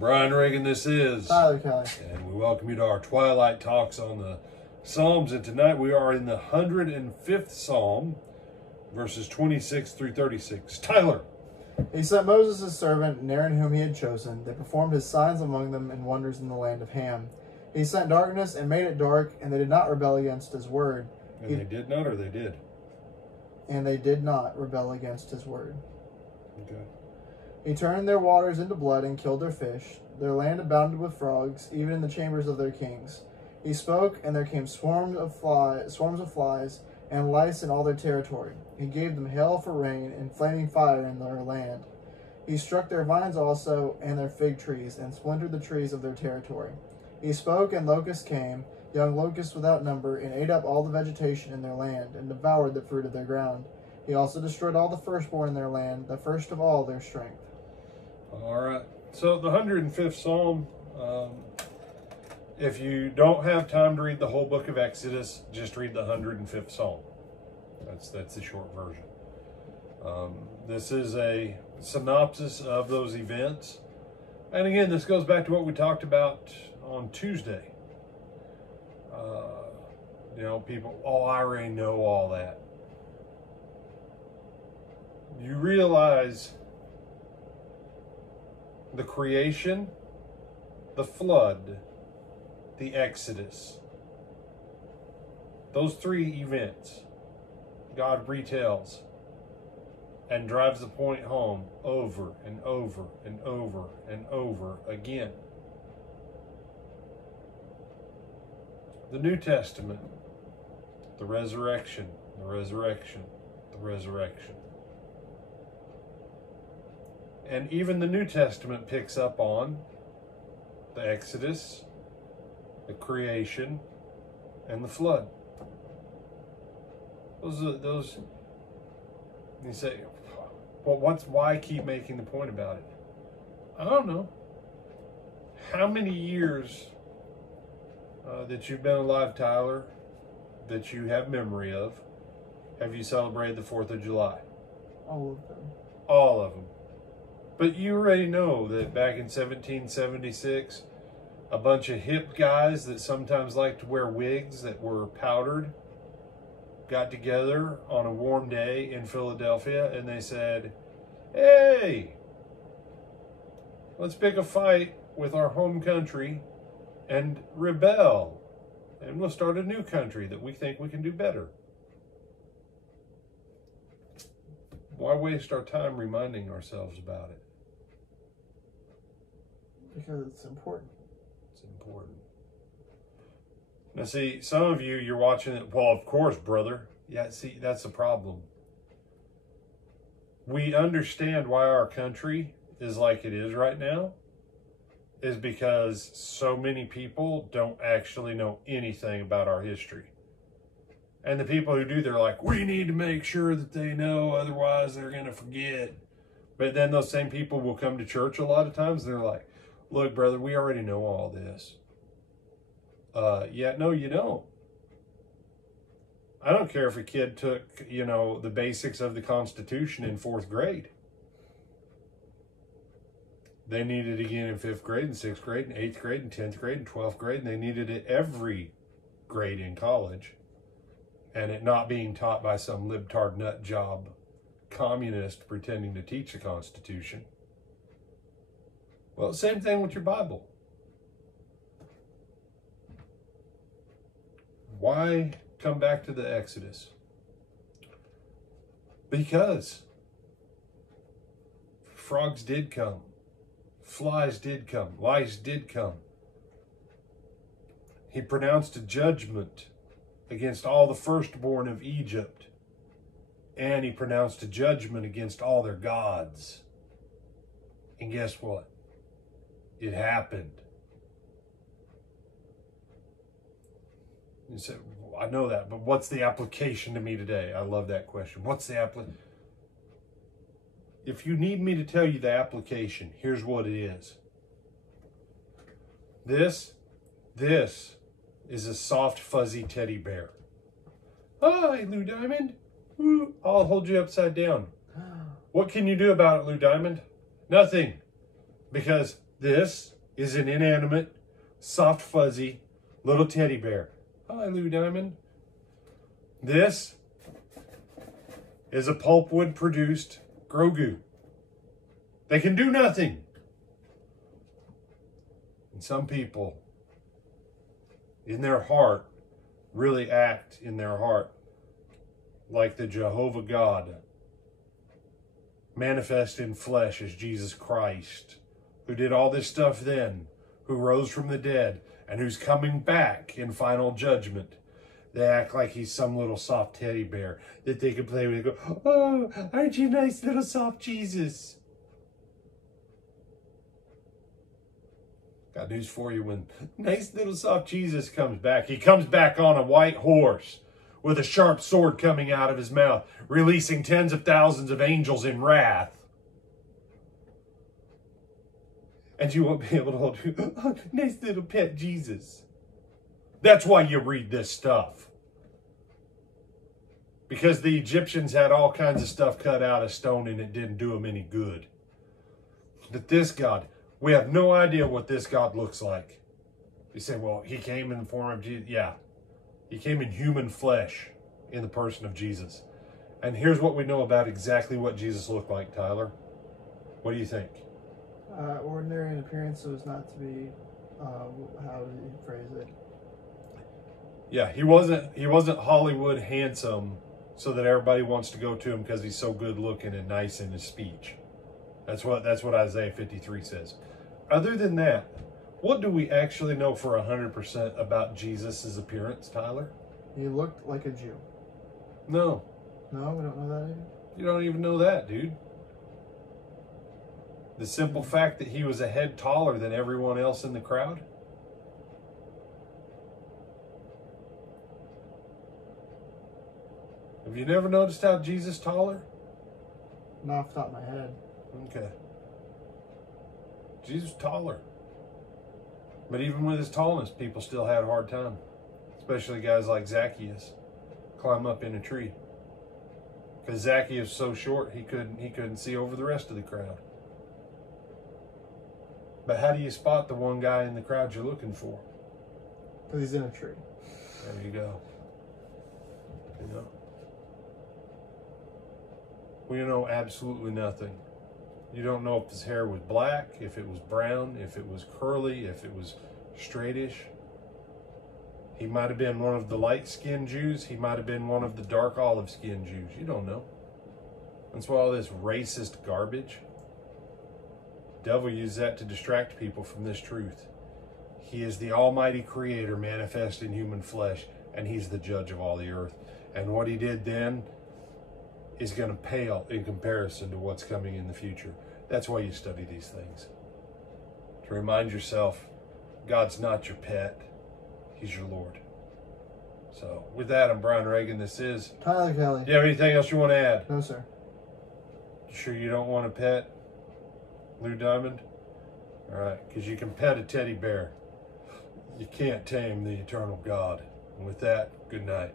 Brian Reagan, this is Tyler Kelly. And we welcome you to our Twilight Talks on the Psalms. And tonight we are in the 105th Psalm, verses 26 through 36. Tyler. He sent Moses his servant, and Aaron whom he had chosen. They performed his signs among them and wonders in the land of Ham. He sent darkness and made it dark, and they did not rebel against his word. And they did not, or they did? And they did not rebel against his word. Okay. He turned their waters into blood and killed their fish. Their land abounded with frogs, even in the chambers of their kings. He spoke, and there came swarms of flies, and lice in all their territory. He gave them hail for rain, and flaming fire in their land. He struck their vines also, and their fig trees, and splintered the trees of their territory. He spoke, and locusts came, young locusts without number, and ate up all the vegetation in their land, and devoured the fruit of their ground. He also destroyed all the firstborn in their land, the first of all their strength. All right. So the 105th Psalm, if you don't have time to read the whole book of Exodus, just read the 105th Psalm. That's the short version. This is a synopsis of those events. And again, this goes back to what we talked about on Tuesday. People, I already know all that. You realize the creation, the flood, the Exodus. Those three events, God retells and drives the point home over and over and over and over again. The New Testament, the resurrection, the resurrection, the resurrection. And even the New Testament picks up on the Exodus, the creation, and the flood. Those you say, well, why keep making the point about it? I don't know. How many years that you've been alive, Tyler, that you have memory of, have you celebrated the 4th of July? All of them. All of them. But you already know that back in 1776, a bunch of hip guys that sometimes liked to wear wigs that were powdered got together on a warm day in Philadelphia and they said, hey, let's pick a fight with our home country and rebel. And we'll start a new country that we think we can do better. Why waste our time reminding ourselves about it? Because it's important. It's important. Now, see, some of you, you're watching it. Well, of course, brother. Yeah, see, that's the problem. We understand why our country is like it is right now, is because so many people don't actually know anything about our history. And the people who do, they're like, we need to make sure that they know, otherwise they're going to forget. But then those same people will come to church a lot of times, and they're like, look, brother, we already know all this. Yeah, no, you don't. I don't care if a kid took, the basics of the Constitution in 4th grade. They need it again in 5th grade and 6th grade and 8th grade and 10th grade and 12th grade. And they needed it every grade in college. And it not being taught by some libtard nut job communist pretending to teach the Constitution. Well, same thing with your Bible. Why come back to the Exodus? Because frogs did come. Flies did come. Lice did come. He pronounced a judgment against all the firstborn of Egypt. And he pronounced a judgment against all their gods. And guess what? It happened. You say, well, I know that, but what's the application to me today? I love that question. What's the application? If you need me to tell you the application, here's what it is. This is a soft, fuzzy teddy bear. Hi, Lou Diamond. Ooh, I'll hold you upside down. What can you do about it, Lou Diamond? Nothing. Because This is an inanimate, soft, fuzzy little teddy bear. Hi, Lou Diamond. This is a pulpwood-produced Grogu. They can do nothing. And some people, in their heart, really act in their heart like the Jehovah God, manifest in flesh as Jesus Christ, who did all this stuff then, who rose from the dead, and who's coming back in final judgment. They act like he's some little soft teddy bear that they can play with and go, oh, aren't you nice little soft Jesus? Got news for you. When nice little soft Jesus comes back, he comes back on a white horse with a sharp sword coming out of his mouth, releasing tens of thousands of angels in wrath. And you won't be able to hold you. Oh, nice little pet Jesus. That's why you read this stuff. Because the Egyptians had all kinds of stuff cut out of stone and it didn't do them any good. But this God, we have no idea what this God looks like. You say, well, he came in the form of Jesus. Yeah, he came in human flesh in the person of Jesus. And here's what we know about exactly what Jesus looked like, Tyler. What do you think? Ordinary in appearance, so as not to be, how did he phrase it? Yeah, he wasn't Hollywood handsome so that everybody wants to go to him because he's so good looking and nice in his speech. That's what Isaiah 53 says. Other than that, what do we actually know for 100% about Jesus' appearance, Tyler? He looked like a Jew. No. No, we don't know that either? You don't even know that, dude. The simple fact that he was a head taller than everyone else in the crowd. Have you never noticed how Jesus is taller? Not off the top of my head. Okay. Jesus was taller. But even with his tallness, people still had a hard time. Especially guys like Zacchaeus. Climb up in a tree. Because Zacchaeus was so short, he couldn't see over the rest of the crowd. But how do you spot the one guy in the crowd you're looking for? Because he's in a tree. There you go. You know. We know absolutely nothing. You don't know if his hair was black, if it was brown, if it was curly, if it was straightish. He might have been one of the light-skinned Jews. He might have been one of the dark olive-skinned Jews. You don't know. That's why all this racist garbage. The devil used that to distract people from this truth. He is the almighty creator manifest in human flesh, and he's the judge of all the earth. And what he did then is going to pale in comparison to what's coming in the future. That's why you study these things. To remind yourself, God's not your pet. He's your Lord. So, with that, I'm Brian Reagan. This is Tyler Kelly. Do you have anything else you want to add? No, sir. You sure you don't want a pet, Lou Diamond? All right, because you can pet a teddy bear. You can't tame the eternal God. And with that, good night.